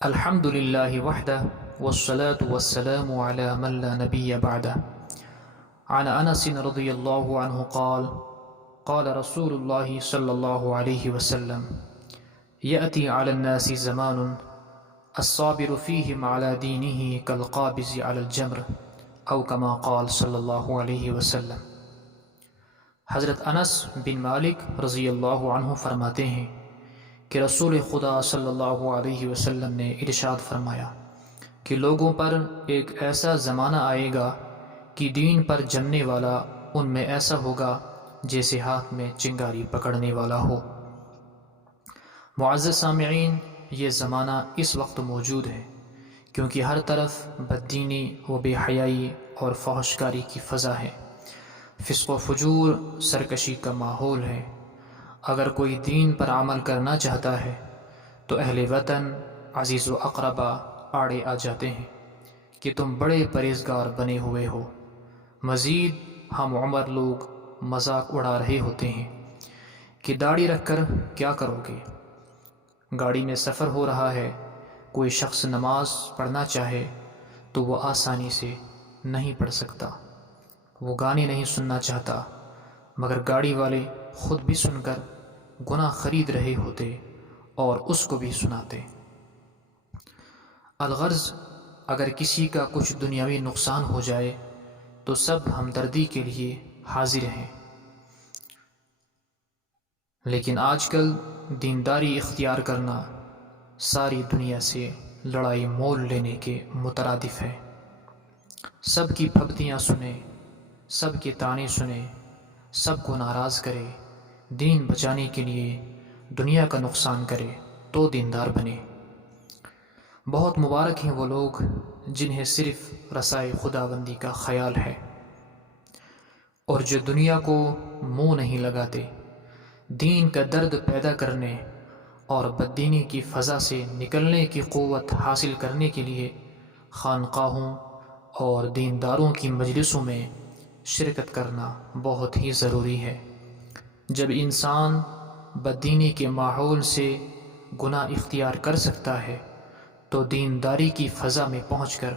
الحمد للہ وحدہ والصلاة والسلام على من لا نبی بعدہ عن انس رضی اللہ عنہ قال قال رسول اللہ صلی اللہ علیہ وسلم یأتی علی الناس زمان الصابر فیہم علی دینہ کالقابض علی الجمر او کما قال صلی اللہ علیہ وسلم۔ حضرت انس بن مالک رضی اللہ عنہ فرماتے ہیں کہ رسول خدا صلی اللہ علیہ وسلم نے ارشاد فرمایا کہ لوگوں پر ایک ایسا زمانہ آئے گا کہ دین پر جمنے والا ان میں ایسا ہوگا جیسے ہاتھ میں چنگاری پکڑنے والا ہو۔ معزز سامعین، یہ زمانہ اس وقت موجود ہے کیونکہ ہر طرف بددینی و بے حیائی اور فحشکاری کی فضا ہے، فسق و فجور سرکشی کا ماحول ہے۔ اگر کوئی دین پر عمل کرنا چاہتا ہے تو اہل وطن عزیز و اقربا آڑے آ جاتے ہیں کہ تم بڑے پرہیزگار بنے ہوئے ہو۔ مزید ہم عمر لوگ مذاق اڑا رہے ہوتے ہیں کہ داڑھی رکھ کر کیا کرو گے؟ گاڑی میں سفر ہو رہا ہے، کوئی شخص نماز پڑھنا چاہے تو وہ آسانی سے نہیں پڑھ سکتا۔ وہ گانے نہیں سننا چاہتا مگر گاڑی والے خود بھی سن کر گناہ خرید رہے ہوتے اور اس کو بھی سناتے۔ الغرض اگر کسی کا کچھ دنیاوی نقصان ہو جائے تو سب ہمدردی کے لیے حاضر ہیں، لیکن آج کل دینداری اختیار کرنا ساری دنیا سے لڑائی مول لینے کے مترادف ہے۔ سب کی پھبتیاں سنے، سب کے طعنے سنے، سب کو ناراض کرے، دین بچانے کے لیے دنیا کا نقصان کرے تو دیندار بنے۔ بہت مبارک ہیں وہ لوگ جنہیں صرف رسائے خداوندی کا خیال ہے اور جو دنیا کو منہ نہیں لگاتے، دین کا درد پیدا کرنے اور بددینی کی فضا سے نکلنے کی قوت حاصل کرنے کے لیے خانقاہوں اور دینداروں کی مجلسوں میں شرکت کرنا بہت ہی ضروری ہے۔ جب انسان بددینی کے ماحول سے گناہ اختیار کر سکتا ہے تو دینداری کی فضا میں پہنچ کر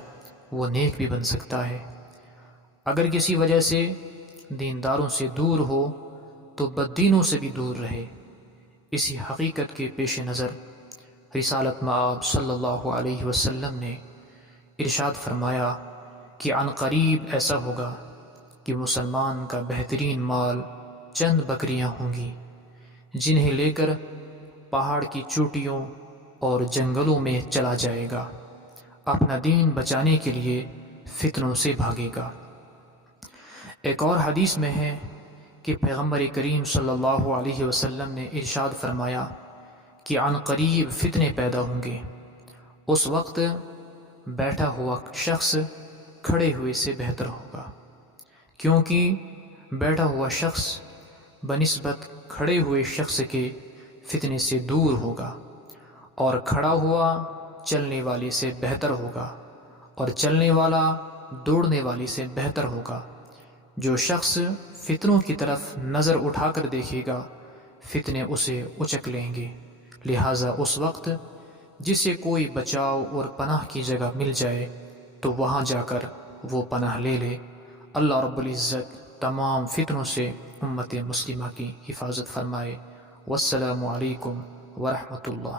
وہ نیک بھی بن سکتا ہے۔ اگر کسی وجہ سے دینداروں سے دور ہو تو بددینوں سے بھی دور رہے۔ اسی حقیقت کے پیش نظر رسالت مآب صلی اللہ علیہ وسلم نے ارشاد فرمایا کہ عن قریب ایسا ہوگا کہ مسلمان کا بہترین مال چند بکریاں ہوں گی جنہیں لے کر پہاڑ کی چوٹیوں اور جنگلوں میں چلا جائے گا، اپنا دین بچانے کے لیے فتنوں سے بھاگے گا۔ ایک اور حدیث میں ہے کہ پیغمبر کریم صلی اللہ علیہ وسلم نے ارشاد فرمایا کہ عن قریب فتنے پیدا ہوں گے، اس وقت بیٹھا ہوا شخص کھڑے ہوئے سے بہتر ہوگا، کیونکہ بیٹھا ہوا شخص بنسبت کھڑے ہوئے شخص کے فتنے سے دور ہوگا، اور کھڑا ہوا چلنے والے سے بہتر ہوگا، اور چلنے والا دوڑنے والے سے بہتر ہوگا۔ جو شخص فتنوں کی طرف نظر اٹھا کر دیکھے گا، فتنے اسے اچک لیں گے، لہٰذا اس وقت جسے کوئی بچاؤ اور پناہ کی جگہ مل جائے تو وہاں جا کر وہ پناہ لے لے۔ اللہ رب العزت تمام فتنوں سے امت مسلمہ کی حفاظت فرمائے۔ والسلام علیکم ورحمۃ اللہ۔